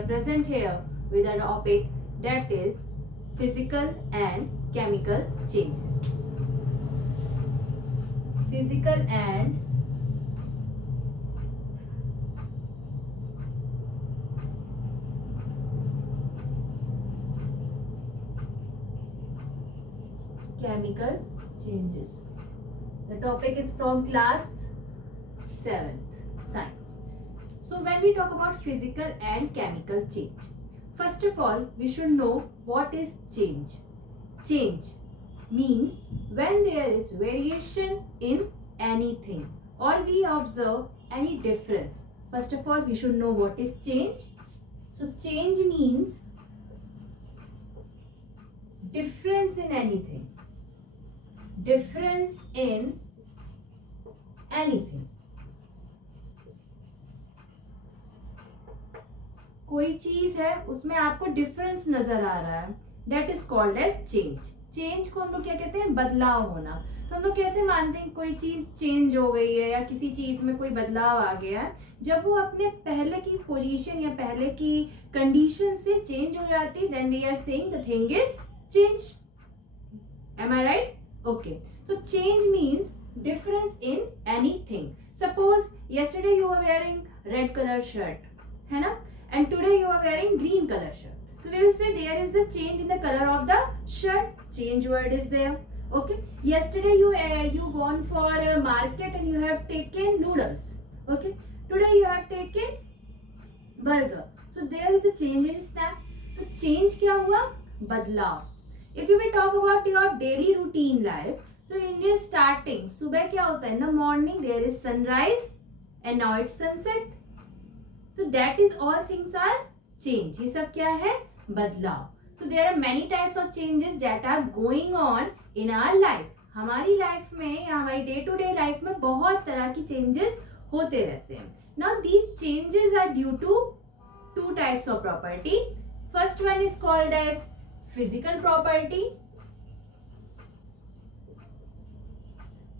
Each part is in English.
are present here with a topic that is physical and chemical changes. Physical and chemical changes. The topic is from class 7th, science. So when we talk about physical and chemical change, first of all, we should know what is change. Change means when there is variation in anything or we observe any difference. First of all, we should know what is change. So change means difference in anything. Difference in anything. कोई चीज है उसमें आपको difference नजर आ रहा है, that is called as change. Change को हम लोग क्या कहते हैं? बदलाव होना. तो हम लोग कैसे मानते हैं कोई चीज चेंज हो गई है या किसी चीज में कोई बदलाव आ गया है? जब वो अपने पहले की पोजीशन या पहले की कंडीशन से चेंज हो जाती, then we are saying the thing is change. Am I right? Okay, so change means difference in anything. Suppose yesterday you were wearing red color shirt, है ना? And today you are wearing green color shirt. So we will say there is the change in the color of the shirt. Change word is there. Okay. Yesterday you gone for a market and you have taken noodles. Okay. Today you have taken burger. So there is a change in snack. तो change क्या हुआ? बदलाव. If you will talk about your daily routine life, so in your starting, सुबह क्या होता है? In the morning there is sunrise and now it's sunset. So that is all things are change. ये सब क्या है? बदलाव. So there are many types of changes that are going on in our life. हमारी life में या हमारी day to day life में बहुत तरह की चेंजेस होते रहते हैं. Now these changes are due to two types of property. First one is called as physical property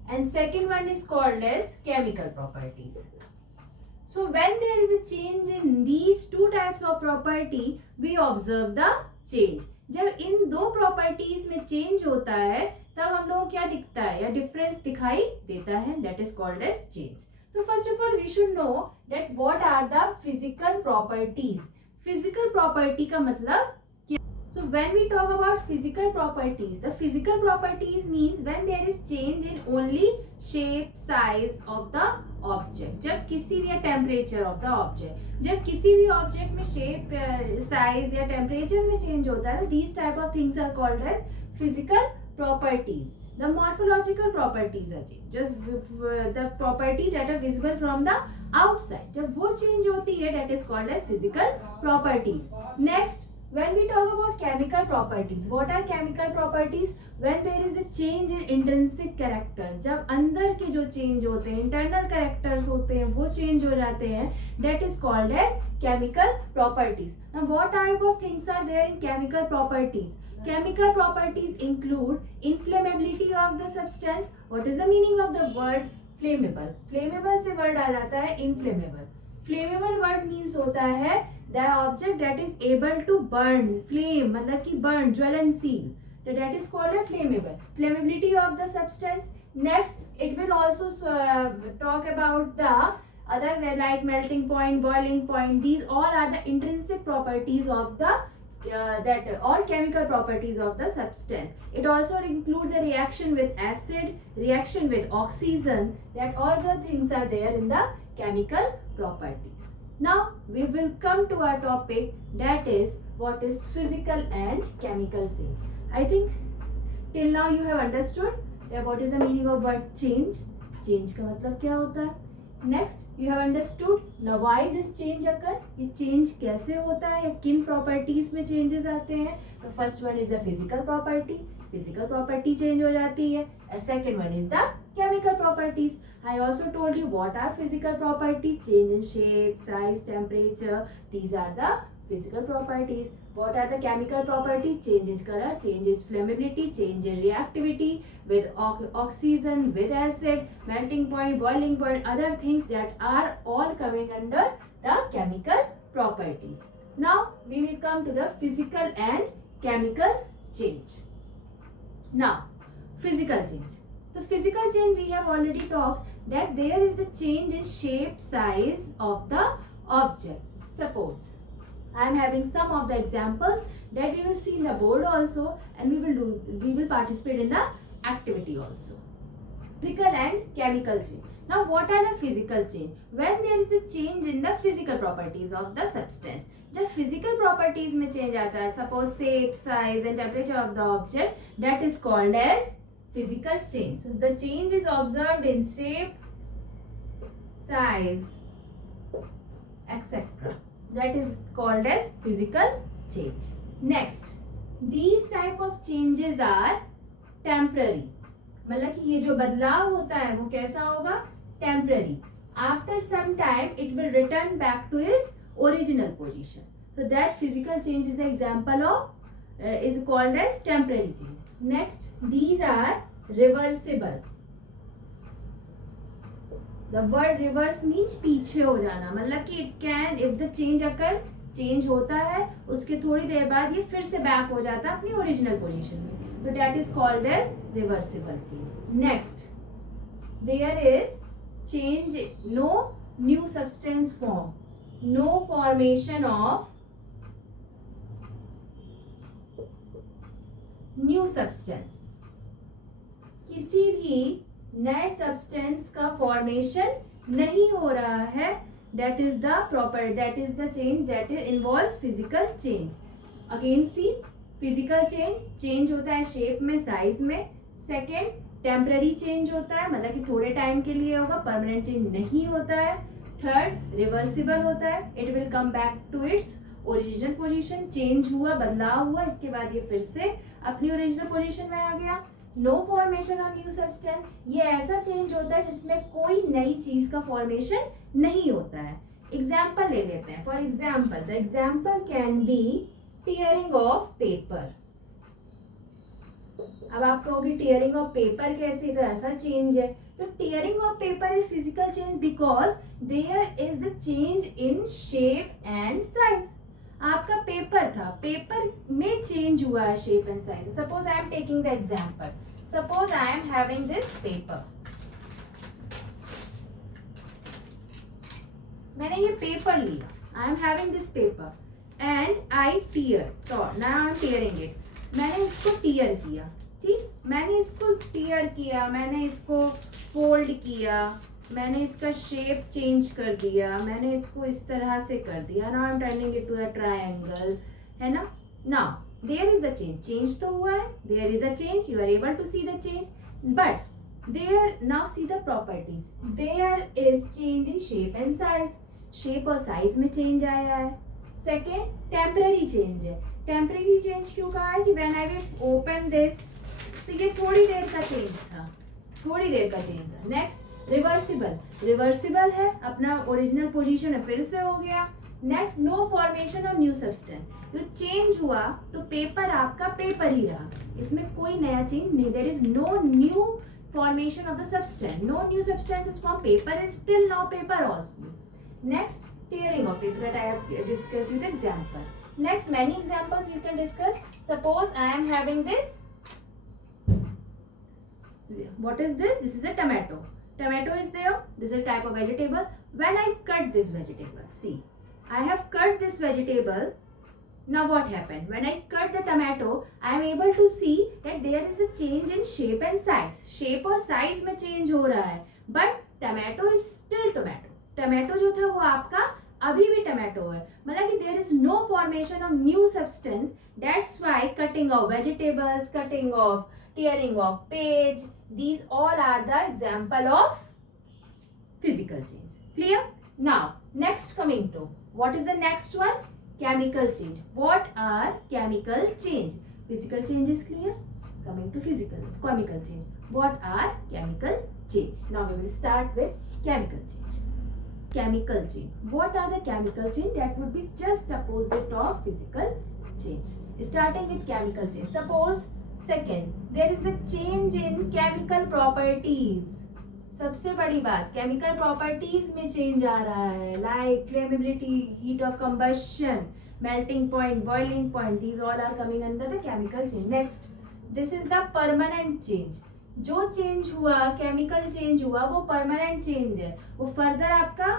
and second one is called as chemical properties. So when there is a change in these two types of property, we observe the change. जब इन दो properties में change होता है तब हम लोगों को क्या दिखता है या डिफरेंस दिखाई देता है, that is called as change. तो first of all we should know that what are the physical properties. Physical property का मतलब, so when we talk about physical properties, the physical properties means when there is change in only shape, size of the object. जब किसी भी temperature of the object, जब किसी भी object में shape, size या temperature में change होता है, these type of things are called as physical properties. The morphological properties are change. जो the property that are visible from the outside, जब वो change होती है, that is called as physical properties. Next, when we talk about chemical properties, what are chemical properties? When there is a change in intrinsic characters, जब अंदर के जो change होते हैं, internal characters होते हैं, वो change हो जाते हैं, that is called as chemical properties. Now what type of things are there in chemical properties? Chemical properties include inflammability of the substance. What is the meaning of the word flammable? Flammable से word आ जाता है inflammable. Flammable word means होता है the object that is able to burn, flame मतलब कि burn, ज्वलनशील, so that is called a flammable. Flammability of the substance. Next, it will also talk about the other like melting point, boiling point. These all are the intrinsic properties of the that or chemical properties of the substance. It also includes the reaction with acid, reaction with oxygen. That all the things are there in the chemical properties. Now we will come to our topic, that is what is physical and chemical change. I think till now you have understood that what is the meaning of word change. Change का मतलब क्या होता है? Next, you have understood now why this change occur. ये change कैसे होता है या किन properties में changes आते हैं? The first one is the physical property. Physical property change हो जाती है. And second one is the chemical properties. I also told you what are physical properties. Change in shape, size, temperature. These are the physical properties. What are the chemical properties? Change in color, change in flammability, change in reactivity with oxygen, with acid, melting point, boiling point, other things that are all coming under the chemical properties. Now we will come to the physical and chemical change. Now, physical change. The physical change we have already talked that there is the change in shape, size of the object. Suppose I am having some of the examples that we will see in the board also, and we will participate in the activity also. Physical and chemical change. Now what are the physical change? When there is a change in the physical properties of the substance. जब physical properties में change आता है, suppose shape, size and temperature of the object, that is called as physical change. So the change is observed in shape, size, etc. That is called as physical change. Next, these type of changes are temporary. मतलब कि ये जो बदलाव होता है वो कैसा होगा? Temporary. After some time it will return back to its original position. So that physical change is the example of is called as temporary change. Next, these are reversible. The word reverse means पीछे हो जाना, मतलब कि it can if the change occur, change होता है उसके थोड़ी देर बाद ये फिर से back हो जाता है अपनी original position में. So that is called as reversible change. Next, there is change, no new substance form, no formation of new substance. किसी भी नए सब्सटेंस का फॉर्मेशन नहीं हो रहा है. That is the change that involves physical change. Again see, physical change होता है शेप में, साइज में. सेकेंड, टेम्पररी चेंज होता है, मतलब कि थोड़े टाइम के लिए होगा, परमानेंट चेंज नहीं होता है. थर्ड, रिवर्सिबल होता है, it will come back to its original position. Change हुआ, बदलाव हुआ, इसके बाद ये फिर से अपनी ओरिजिनल पोजीशन में आ गया. No formation of new substance, ये ऐसा चेंज होता है जिसमें कोई नई चीज का फॉर्मेशन नहीं होता है. एग्जाम्पल ले लेते हैं. For example, the example can be tearing of paper. अब आप कहोगे टीयरिंग ऑफ पेपर कैसे, तो ऐसा चेंज है. तो tearing of paper is physical change because there is the change in shape and size. आपका पेपर था, पेपर में चेंज हुआ है shape and size. Suppose I am taking the example, suppose I am having this paper. मैंने ये paper लिया, I am having this paper and I tear. तो now I am tearing it. मैंने इसको tier किया, ठीक, मैंने इसको टीयर किया, मैंने इसको फोल्ड किया, मैंने इसका शेप चेंज कर दिया, मैंने इसको इस तरह से कर दिया. Now I am turning it to a triangle, है ना. Now there is a change, change तो हुआ है, there is a change, you are able to see the change. But there, now see the properties, there is change in shape and size. Shape और size में change आया है. Second, temporary change है. Temporary change क्यों कहा है कि when I will open this, तो ये थोड़ी देर का चेंज था, थोड़ी देर का चेंज था. नेक्स्ट, रिवर्सिबल, रिवर्सिबल है, अपना ओरिजिनल पोजीशन में फिर से हो गया. Next, no formation of new substance. जो चेंज हुआ तो पेपर आपका पेपर ही रहा, इसमें कोई नया चेंज नहीं. There is no new formation of the substance, no new substance is form, paper is still now paper also. Next, tearing of paper that I have discussed with example. Next, many examples you can discuss. Suppose I am having this. What is this? This is a tomato. Tomato is there. This is a type of vegetable. When I cut this vegetable, see, I have cut this vegetable. Now what happened? When I cut the tomato, I am able to see that there is a change in shape and size. Shape और size में change हो रहा है. But tomato is still tomato. Tomato जो था वो आपका अभी भी टमाटो है, मतलब कि there is no formation of new substance. That's why cutting of vegetables, cutting of, tearing of page, these all are the example of physical change. Clear? Now next, coming to what is the next one? Chemical change. What are chemical change? Physical change is clear. Coming to physical, chemical change. What are chemical change? Now we will start with chemical change. Chemical change. What are the chemical change? That would be just opposite of physical change. Starting with chemical change. Suppose second, there is a change in chemical properties. सबसे बड़ी बात, chemical properties में change आ रहा है, like flammability, heat of combustion, melting point, boiling point, these all are coming under the chemical change. Next, this is the permanent change. जो change हुआ, chemical change हुआ, वो परमानेंट चेंज है, वो further आपका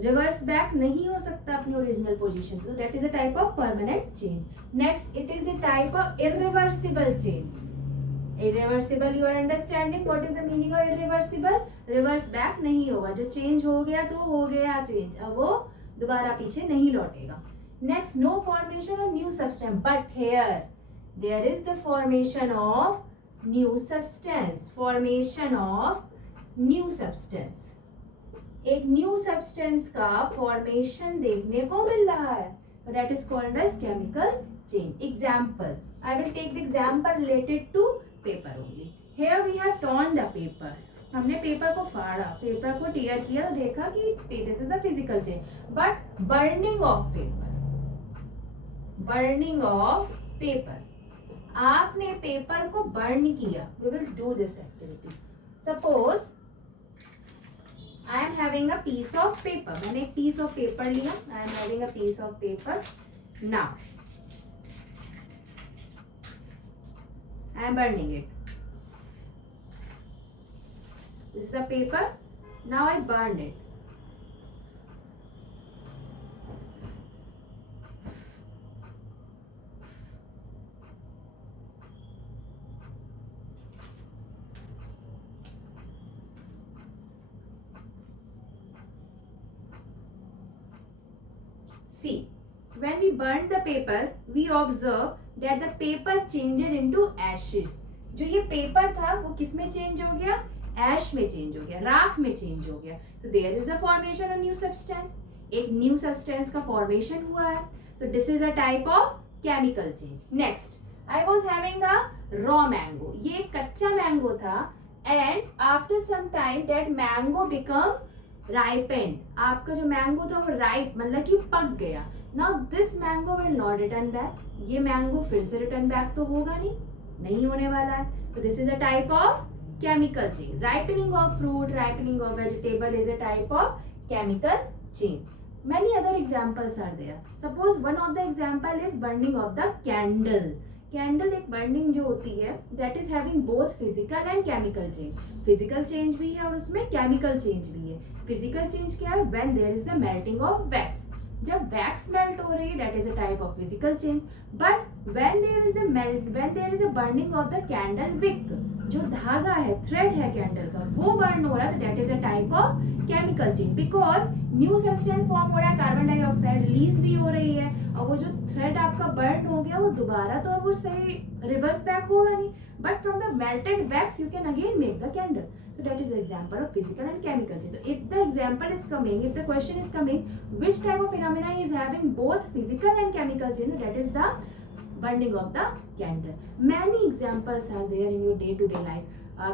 रिवर्स बैक नहीं हो सकता अपनी ओरिजिनल पोजीशन पे. That is a type of permanent change. Next, it is a type of irreversible change. Irreversible, you are understanding what is the meaning of irreversible? Reverse back नहीं होगा, जो change हो गया तो हो गया चेंज, अब वो दोबारा पीछे नहीं लौटेगा. Next, no formation of new substance, but here there is the formation of new substance. Formation of new substance, एक न्यू सब्सटेंस का फॉर्मेशन देखने को मिल रहा है, that is called as chemical change. Example, I will take the example related to paper only. Here we have torn the paper. हमने paper को फाड़ा, पेपर को टीयर किया, तो देखा कि this is the physical change. But burning of paper, burning of paper, आपने paper को बर्न किया. We will do this activity. Suppose I am having a piece of paper. मैंने एक piece of paper लिया. I am having a piece of paper. Now, I am burning it. This is a paper. Now I burn it. See, when we burn the paper, we observe that the paper changed into ashes. जो ये paper था वो किस में change हो गया? एश में change हो गया, राख में चेंज हो गया. So there is the formation of new substance. एक न्यू सब्सटेंस का फॉर्मेशन हुआ है. So this is a type of chemical change. Next, I was having a raw mango. ये कच्चा मैंगो था and after some time that mango become ripened. आपका जो mango था वो राइप मतलब कि पक गया. Now this mango will not return back. ये मैंगो फिर से रिटर्न बैक तो होगा नहीं होने वाला है. तो this is a type of chemical change. Ripening of fruit, ripening of vegetable is a type of chemical change. Many other examples are there. Suppose one of the example is burning of the candle. Candle एक burning जो होती है that is having both physical and chemical change. Physical change भी है और उसमें chemical change भी है. फिजिकल चेंज क्या है? When there is the melting of wax. जब वैक्स मेल्ट हो रही है that is a type of physical change. But when there is a burning of the candle wick, जो धागा है, थ्रेड है कैंडल का, वो बर्न हो रहा है, that is a type of chemical change. Because new substance form हो रहा है, कार्बन डाइऑक्साइड रिलीज भी हो रही है, और वो जो थ्रेड आपका बर्न हो गया वो दोबारा तो अब वो सही रिवर्स बैक होगा नहीं. But from the melted wax you can again make the candle. So that is the example of physical and chemical change. So if the example is coming, if the question is coming, which type of phenomenon is having both physical and chemical change, that is the burning of the candle. Many examples are there in your day-to-day life.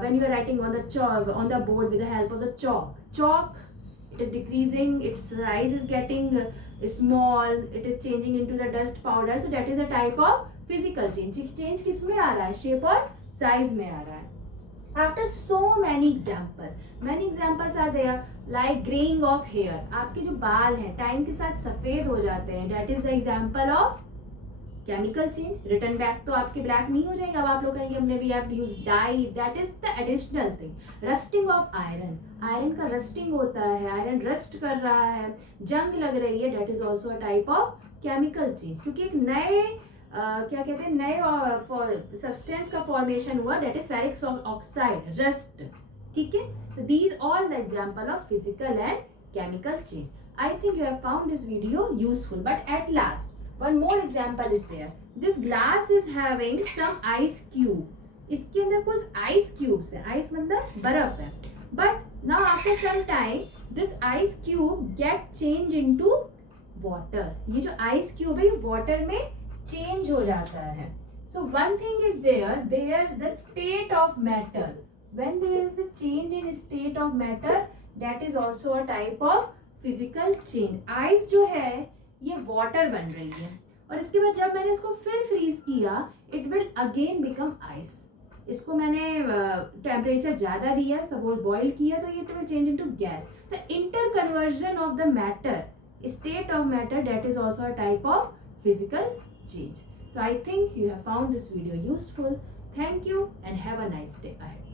When you are writing on the chalk, on the board with the help of the chalk, it is decreasing, its size is getting small, it is changing into the dust powder. So that is a type of physical change. Change किस में आ रहा है? Shape और size में आ रहा है. After so many examples are there, like graying of hair. आपके जो बाल हैं टाइम के साथ सफेद हो जाते हैं, that is the example of chemical change. Return back तो आपके ब्लैक नहीं हो जाएंगे. अब आप लोग कहेंगे हमने we have to use dye, that is the additional thing. Rusting of iron, iron का रस्टिंग होता है, आयरन रस्ट कर रहा है, जंग लग रही है, that is also a type of chemical change. क्योंकि एक नए क्या कहते हैं, नए सब्सटेंस का फॉर्मेशन हुआ, that is ferric oxide, rust. ठीक है, तो these all the example of physical and chemical change. I think you have found this video useful, but at last one more example is there. This glass is having some ice cube. इसके अंदर कुछ ice cubes है, ice मतलब बर्फ है. But now after some time this ice cube get change into water. ये जो ice cube है वाटर में चेंज हो जाता है. So one thing is there the state of matter. When there is the change in state of matter, that is also a type of physical change. Ice जो है ये water बन रही है, और इसके बाद जब मैंने इसको फिर फ्रीज किया, it will again become ice. इसको मैंने टेम्परेचर ज्यादा दिया, सपोज बॉईल किया, तो it will change into gas. The inter conversion of the matter state of matter, that is also a type of physical change. So I think you have found this video useful. Thank you and have a nice day ahead.